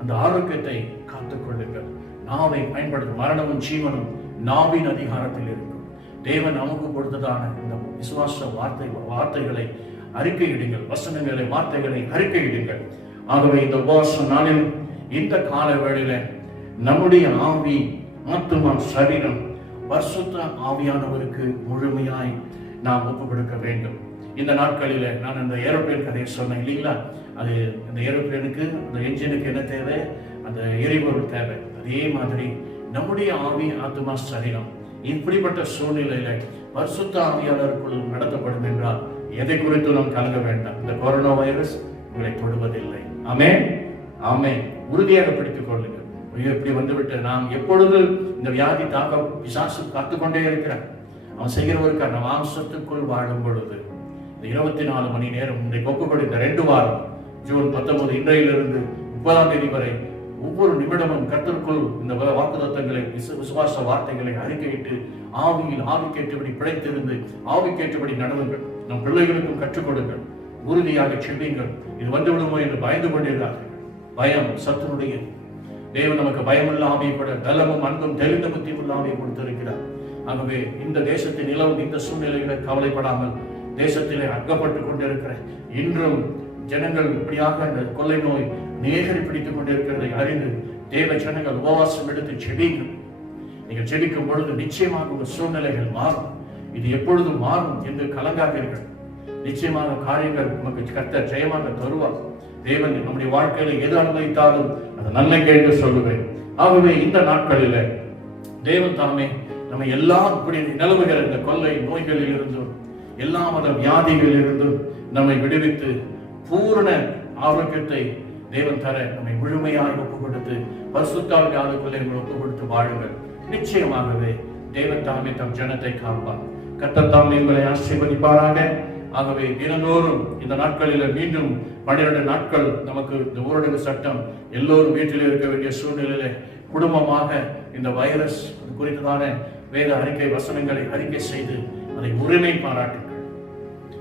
அந்த ஆரோக்கியத்தை காத்துக்கொள்ளுங்கள். நாவை பயன்படுத்த மரணமும் ஜீவனும் நாவின் அதிகாரத்தில் இருக்கும். தேவன் நமக்கு கொடுத்ததான இந்த விசுவாச வார்த்தைகளை அறிக்கையிடுங்கள். வசனங்களை, வார்த்தைகளை அறிக்கையிடுங்கள். ஆகவே இந்த உபவாச நாளில், இந்த கால வேளையில நம்முடைய ஆவி, ஆத்துமா, சரீரம் பரிசுத்த ஆவியானவருக்கு முழுமையாய் நாம் ஒப்புக் கொடுக்க வேண்டும். இந்த நாட்களில நான் அந்த ஏரோப்ளேன் கதையை சொன்னேன் இல்லைங்களா? அது அந்த ஏரோப்ளேனுக்கு, அந்த என்ஜினுக்கு என்ன தேவை? அந்த எரிபொருள் தேவை. அதே மாதிரி நம்முடைய ஆவி, ஆத்துமா, சரீரம் இப்படிப்பட்ட சூழ்நிலையில பரிசுத்த ஆவியாளருக்குள் நடத்தப்படும் என்றால் எதை குறித்து நாம் கலங்க வேண்டாம். இந்த கொரோனா வைரஸ் உங்களை தொடுவதில்லை. ஆமென், ஆமென். உறுதியாக பிடித்துக் கொள்ளுங்கள். இப்படி வந்துவிட்டு நாம் எப்பொழுது இந்த வியாதி தாக்க பிசாசு காத்துக்கொண்டே இருக்கிறான். அவன் செய்கிற ஒரு காரணம், மாம்சத்துக்குள் வாழும் பொழுது இந்த 24 மணி நேரம் இன்றைக்கு ஒப்புக்கொடு. இந்த 2 வாரம் ஜூன் 19 இன்றையிலிருந்து 30ஆம் தேதி வரை ஒவ்வொரு நிமிடமும் கர்த்தருக்குள் இந்த வாக்குத்தத்தங்களை, விசுவாச வார்த்தைகளை அறிக்கையிட்டு ஆவியில் ஆவிக்கேற்றபடி பிழைத்திருந்து ஆவிக்கேற்றபடி நடவுங்கள். நம் பிள்ளைகளுக்கும் கற்றுக் கொடுங்கள். உறுதியாக செல்வீங்கள். இது வந்து விடுமோ என்று பயந்து கொண்டிருக்கிறார்கள். பயம் சத்துனுடைய. தேவன் நமக்கு பயமுள்ள ஆவியை கூட, தலமும் அன்பும் தெளிந்த புத்தியுள்ள ஆவியை கொடுத்திருக்கிறார். ஆகவே இந்த தேசத்தின் நிலவும் இந்த சூழ்நிலைகளை கவலைப்படாமல், தேசத்திலே அகப்பட்டுக் கொண்டிருக்கிற இன்றும் ஜனங்கள் இப்படியாக இந்த கொள்ளை நோய் நேகரி பிடித்துக் கொண்டிருக்கிறதை அறிந்து தேவ ஜனங்கள் உபவாசம் எடுத்து செபிங்கள். நீங்கள் செபிக்கும் பொழுது நிச்சயமாக உங்கள் சூழ்நிலைகள் மாறும். இது எப்பொழுதும் மாறும் என்று கலங்காதீர்கள். நிச்சயமாக காரியங்கள் நமக்கு கர்த்தர் ஜெயமாக தருவார். தேவன் நம்முடைய வாழ்க்கையில எது அனுபவித்தாலும் அது நன்மைக்கு என்று சொல்லுவேன். ஆகவே இந்த நாட்களில தேவன் தாமே நம்ம எல்லாம் இப்படி நிலவுகிற இந்த கொள்ளை நோய்களில் இருந்தும், எல்லா மத வியாதிகளில் இருந்தும் நம்மை விடுவித்து பூரண ஆரோக்கியத்தை தேவன் தர நம்மை முழுமையாக ஒப்புக் கொடுத்து பரிசுத்த ஆவிக்குள்ளே ஒப்புக் கொடுத்து வாழுங்கள். நிச்சயமாகவே தேவன் தாமே தம் ஜனத்தை காப்பார். கர்த்தர் தாமே உங்களை ஆசீர்வதிப்பாராக. ஆகவே தினந்தோறும் இந்த நாட்களில் மீண்டும் 12 நாட்கள் நமக்கு இந்த ஊரடங்கு சட்டம், எல்லோரும் வீட்டில் இருக்க வேண்டிய சூழ்நிலையில குடும்பமாக இந்த வைரஸ் குறித்ததான வேத அறிக்கை வசனங்களை அறிக்கை செய்து அதை உரிமை பாராட்டுங்கள்.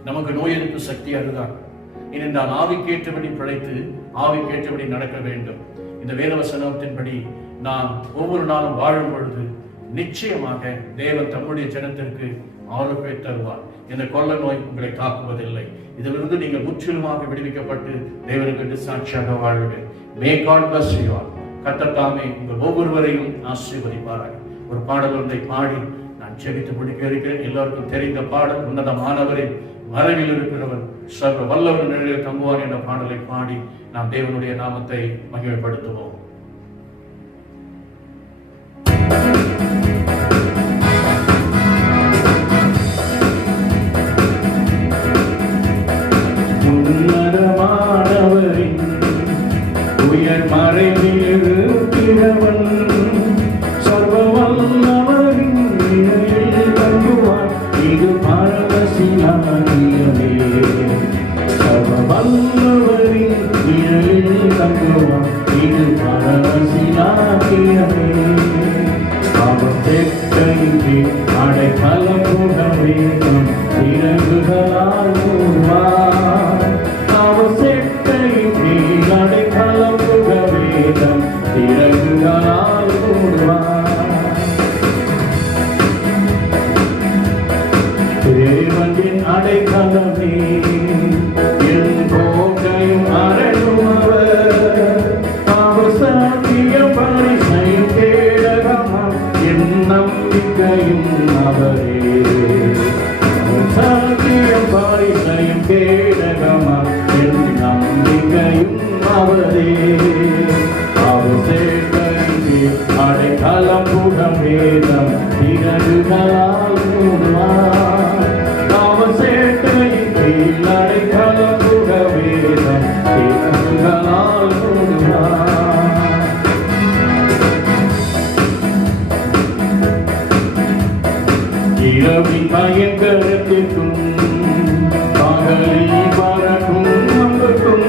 நமக்கு நோய் எதிர்ப்பு சக்தி அதுதான். ஏனென்றால் ஆவிக்கேற்றபடி பிழைத்து ஆவிக்கேற்றபடி நடக்க வேண்டும். இந்த வேத வசனத்தின்படி நாம் ஒவ்வொரு நாளும் வாழும் பொழுது நிச்சயமாக தேவன் தம்முடைய ஜனத்திற்கு ஆரோக்கியத்தை தருவார். இந்த கொள்ள நோய் உங்களை தாக்குவதில்லை. இதிலிருந்து நீங்கள் முற்றிலுமாக விடுவிக்கப்பட்டு தேவனுக்கு சாட்சியாக வாழ்வீர்கள். May God bless you all. கர்த்தர் தாமே உங்கள் ஒவ்வொருவரையும் ஆசீர்வதிப்பாராக. ஒரு பாடல் ஒன்றை பாடி நான் ஜெபித்து முடிக்க இருக்கிறேன். எல்லாருக்கும் தெரிந்த பாடல், உன்னதமானவரின் மறைவில் இருக்கிறவர் சர்வ வல்லவர் நிலையில் தங்குவார் என்ற பாடலை பாடி நாம் தேவனுடைய நாமத்தை மகிமைப்படுத்துவோம். உன்னதமானவரின் உயர் மறைவில் இருக்கிறவன் சர்வ வல்லவரின் நிழலில் தங்குவான். இது பரவசிலாகியமே. சர்வ வல்லவரின் நிழலில் தங்குவான். இது பரவசிலாகியமே. அவர் தெற்கைக்கு அடைக்கலம் புகவேகம் இறங்குகளால் மூடுவார். அவர் தெற்கைக்கு அடைக்கலம் புகவேகம் இறங்குகளால் மூடுவார். தேவனின் அடைக்கலமே என் கோட்டையும் அரணும் அவர். அவர் சத்தியம் பரிசையும் கேடகமாம் என் நம்பிக்கையும் அவரே. அவர் சத்தியம் பரிசையும் கேடகமாம் என் நம்பிக்கையும் அவரே. அவர் சேர்க்கைக்கு அடைக்கலம் புகவேகம் திரடுகளால் மூடுவார். அவர் சேர்க்கைக்கு அடைக்கலம் புகவேகம் திரடுகளால் மூடுவார். இரவின் பயங்கரத்திற்கும் பகலில் பறக்கும் அம்புக்கும்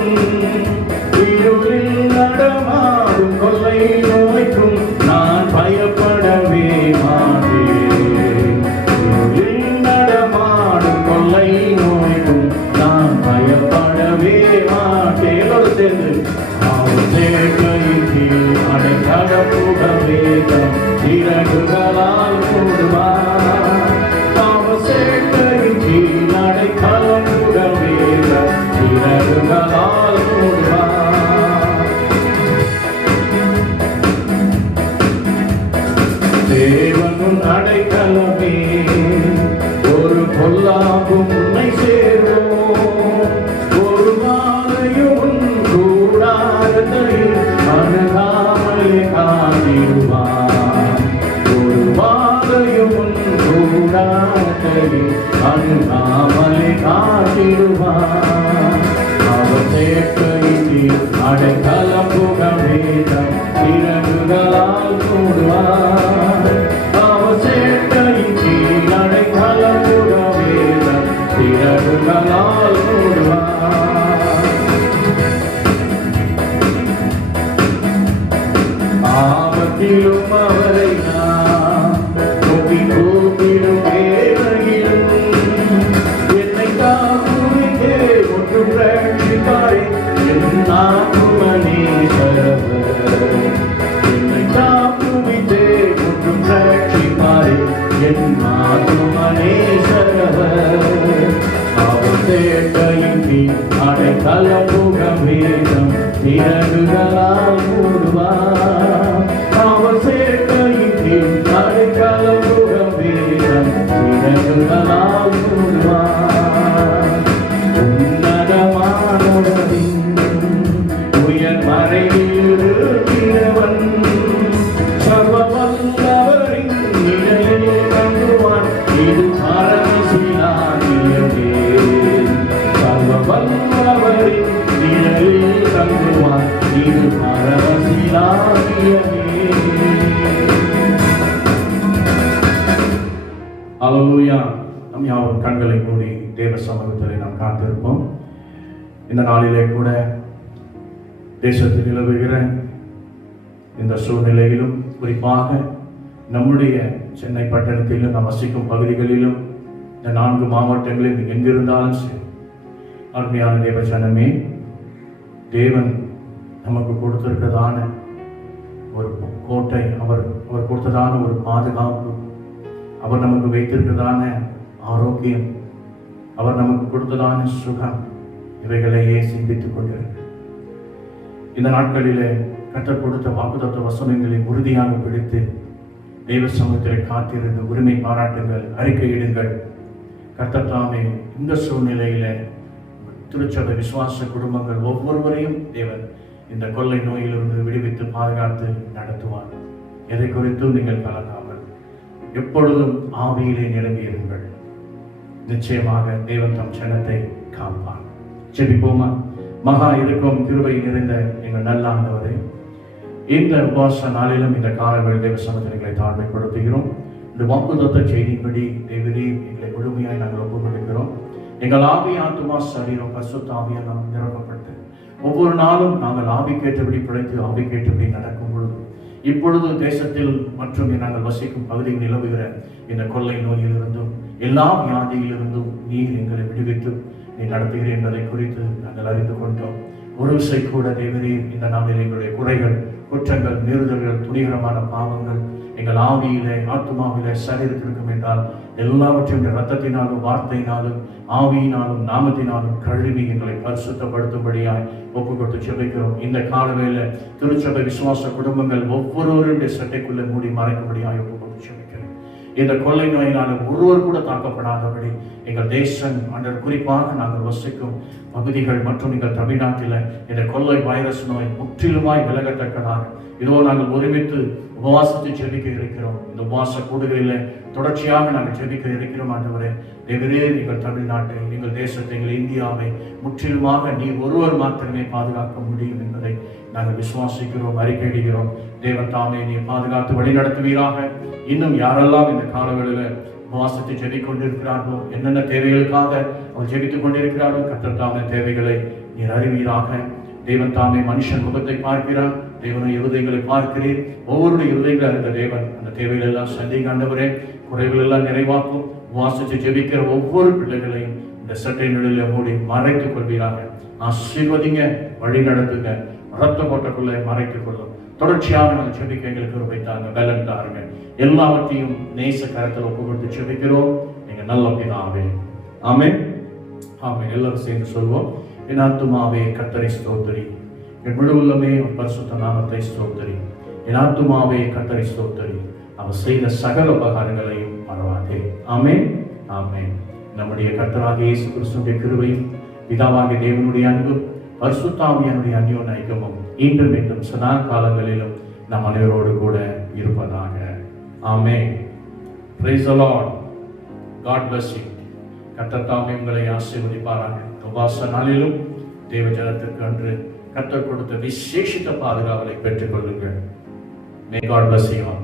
இருளில் நடமாடும் கொள்ளை நோய்க்கும் நான் பயப்படவே மாட்டேன். இருளில் நடமாடும் கொள்ளை நோய்க்கும் நான் பயப்படவே மாட்டேன். சேர்ந்து அவர் சேர்க்கைக்கு அடைக்கலம் புகவேகம் இறகுகளால் மூடுவார். அவர் சேர்க்கைக்கு அடைக்கலம் புகவேகம் இறகுகளால் மூடுவார். தேவனும் அடைக்கலமே ஒரு பொல்லாப்பும் உன்னை சேர்வோம். ஒரு மாலையும் கூடாரத்தையும் அணுகாமலே காத்திடுவான். ஒரு மாலையும் கூடாரத்தையும் அணுகாமலே காத்திடுவான். அவர் சேர்க்கைக்கு அடைக்கலம் புகவேகம் இறகுகளால் மூடுவார். அவர் சேர்க்கைக்கு அடைக்கலம் புகவேகம் இறகுகளால் மூடுவார். ஆபத்திலும் அவரை நான் நோக்கி கூப்பிடும் வேளையிலும் என்னை காக்குவித்தே ஒன்றும் ரட்சிப்பாரே என் ஆத்துமனேஸ்வரவர். என்னை காக்குவித்தே ஒன்றும் ரட்சிப்பாரே என் ஆத்துமனேஸ்வரவர். அவர் சேர்க்கைக்கு அடைக்கலம் புகவேகம் இறகுகளால் மூடுவார். அவர் சேர்க்கைக்கு அடைக்கலம் புகவேகம் இறகுகளால் மூடுவார். உன்னதமானவரின் உயர் மறைவில் இருக்கிறவன் சர்வ வல்லவரின் நிழலில் தங்குவான். இது பரமசிலாகியமே. சர்வ வல்லவரின் நிழலில் தங்குவான். இது பரமசிலாகியமே. அல்லேலூயா. நம் யாவரும் கண்களை மூடி தேவ சமூகத்திலே நாம் காத்திருப்போம். இந்த நாளிலே கூட தேசத்தில் நிலவுகிற இந்த சூழ்நிலையிலும் குறிப்பாக நம்முடைய சென்னை பட்டணத்திலும் நாம் வசிக்கும் பகுதிகளிலும் இந்த 4 மாவட்டங்களில் எங்கிருந்தாலும் சரி, அருமையான தேவ ஜனமே, தேவன் நமக்கு கொடுத்திருக்கிறதான ஒரு கோட்டை, அவர் கொடுத்ததான ஒரு பாதுகாப்பு, அவர் நமக்கு வைத்திருக்கிறதான ஆரோக்கியம், அவர் நமக்கு கொடுத்ததான சுகம், இவைகளையே சிந்தித்துக் கொண்டிருக்கிறார். இந்த நாட்களிலே கர்த்தர் கொடுத்த வாக்குத்தத்த வசனங்களை உறுதியாக பிடித்து தெய்வ சமூகத்திலே காத்திருந்து உரிமை பாராட்டுங்கள், அறிக்கையிடுங்கள். கர்த்தர் தாமே இந்த சூழ்நிலையிலே திருச்சபை விசுவாச குடும்பங்கள் ஒவ்வொருவரையும் தேவன் இந்த கொள்ளை நோயிலிருந்து விடுவித்து பாதுகாத்து நடத்துவார். எதை குறித்தும் நீங்கள் கலங்காமல் எப்பொழுதும் ஆவியிலே நிரம்பியிருங்கள். நிச்சயமாக தேவன் தம் ஜனத்தை காப்பார். ஜெபிப்போமா. மகா இருக்கும் கிருபை நிறைந்த எங்கள் நல்ல ஆண்டவரே, இந்த உபவாச நாளிலும் இந்த காலங்கள் தேவ சமூகங்களை தாழ்மைப்படுத்துகிறோம். இந்த வாக்குத்தத்த செய்தியின்படி தேவரே எங்களை முழுமையாய் நாங்கள் ஒப்புக் கொடுக்கிறோம். எங்கள் ஆவி, ஆத்துமா, சரீரம் பரிசுத்த ஆவியால் நாம் நிரப்பப்பட்டு ஒவ்வொரு நாளும் நாங்கள் ஆவிக்கேற்றபடி பிழைத்து ஆவிக்கேற்றபடி நடக்கும் பொழுது இப்பொழுது தேசத்தில் மற்றும் நாங்கள் வசிக்கும் பகுதியில் நிலவுகிற இந்த கொள்ளை நோயிலிருந்தும் எல்லா வியாதியிலிருந்தும் நீர் எங்களை விடுவித்து நீ நடத்துகிறேன் என்பதை குறித்து நாங்கள் அறிந்து கொண்டோம். ஒரு விசை கூட தேவரே இந்த நாளில் எங்களுடைய குறைகள், குற்றங்கள், மீறுதல்கள், துணிகரமான பாவங்கள் எங்கள் ஆவியிலே, ஆத்துமாவிலே, சரீரத்திற்கும் என்றால் எல்லாவற்றையும் இரத்தத்தினாலும் வார்த்தையினாலும் ஆவியினாலும் நாமத்தினாலும் கழுவி எங்களை பரிசுத்தப்படுத்தும்படியாய் ஒப்பு கொடுத்து ஜெபிக்கிறோம். இந்த காலவேளை திருச்சபை விசுவாச குடும்பங்கள் ஒவ்வொருவருடைய சட்டைக்குள்ளே மூடி மறைக்கும்படியாய் ஒப்பு கொடுத்து ஜெபிக்கிறோம். இந்த கொள்ளை நோயினாலும் ஒருவர் கூட தாக்கப்படாதபடி எங்கள் தேசம் அன்றர் குறிப்பாக நாங்கள் வசிக்கும் பகுதிகள் மற்றும் எங்கள் தமிழ்நாட்டில் இந்த கொள்ளை வைரஸ் நோய் முற்றிலுமாய் விலகத்தக்கதாக இதோ நாங்கள் ஒருமித்து உபவாசத்தை ஜெபிக்க இருக்கிறோம். இந்த உபவாச கூடுகையில் தொடர்ச்சியாக நாங்கள் ஜெபிக்க இருக்கிறோம். ஆண்டவரே தேவரே, எங்கள் தமிழ்நாட்டை, எங்கள் தேசத்தை, எங்கள் இந்தியாவை முற்றிலுமாக நீ ஒருவர் மாத்திரமே பாதுகாக்க முடியும் என்பதை நாங்கள் விசுவாசிக்கிறோம், அறிக்கையிடுகிறோம். தேவன் தாமே நீ பாதுகாத்து வழி நடத்துவீராக. இன்னும் யாரெல்லாம் இந்த காலங்களில் உபவாசத்தை ஜெபிக் கொண்டிருக்கிறார்களோ, என்னென்ன தேவைகளுக்காக அவர் ஜெபித்துக் கொண்டிருக்கிறார்களோ, கர்த்தர் தாமே தேவைகளை நீர் அறிவீராக. தேவன் தாமே மனுஷன் முகத்தை பார்க்கிறார், தேவனுடைய இருதயங்களை பார்க்கிறீர். ஒவ்வொருடைய இருதயங்களை அறிந்த தேவன் அந்த தேவைகள் எல்லாம் சந்திக்க ஆண்டவரே, குறைகள் எல்லாம் நிறைவாக்கும். உபவாசத்தை ஜெபிக்கிற ஒவ்வொரு பிள்ளைகளையும் இந்த சட்டை நிலையில மூடி மறைத்துக் கொள்வீராக. ஆசீர்வதிங்க, வழி நடத்துங்க, ரத்த கோட்டைக்குள்ளே மறைத்துக் கொள்ளும். தொடர்ச்சியாக நாங்கள் ஜெபிக்க எங்களுக்கு கிருபை தாங்க, பலன் தாருங்க. எல்லாவற்றையும் நேச கரத்தில் ஒப்பு கொடுத்து ஜெபிக்கிறோம் எங்க நல்ல பிதாவே. ஆமென், ஆமென். எல்லாரும் சேர்ந்து சொல்வோம். என் ஆத்துமாவே கர்த்தரை ஸ்தோத்திரி, என் முழு உள்ளமே பரிசுத்த நாமத்தை ஸ்தோத்திரி. என் ஆத்துமாவே கர்த்தரை ஸ்தோத்திரி, அவர் செய்த சகல உபகாரங்களையும் மறவாதே. ஆமென், ஆமென். நம்முடைய கர்த்தராகிய இயேசு கிறிஸ்துவின் கிருபையும் பிதாவாகிய தேவனுடைய அன்பும் பரிசுத்த ஆவியானுடைய அந்யோன்ய ஐக்கியமும் இன்றும் என்றும் சதா காலங்களிலும் நம் அனைவரோடு கூட இருப்பதாக. ஆமென். Praise the Lord. God bless you. கர்த்தர் தாமே உங்களை ஆசீர்வதிப்பாராக. உபவாச நாளிலும் தேவ ஜனத்திற்கு அன்று கர்த்தர் கொடுத்த விசேஷித்த பாதுகாவலை பெற்றுக் கொள்ளுங்கள். May God bless you all.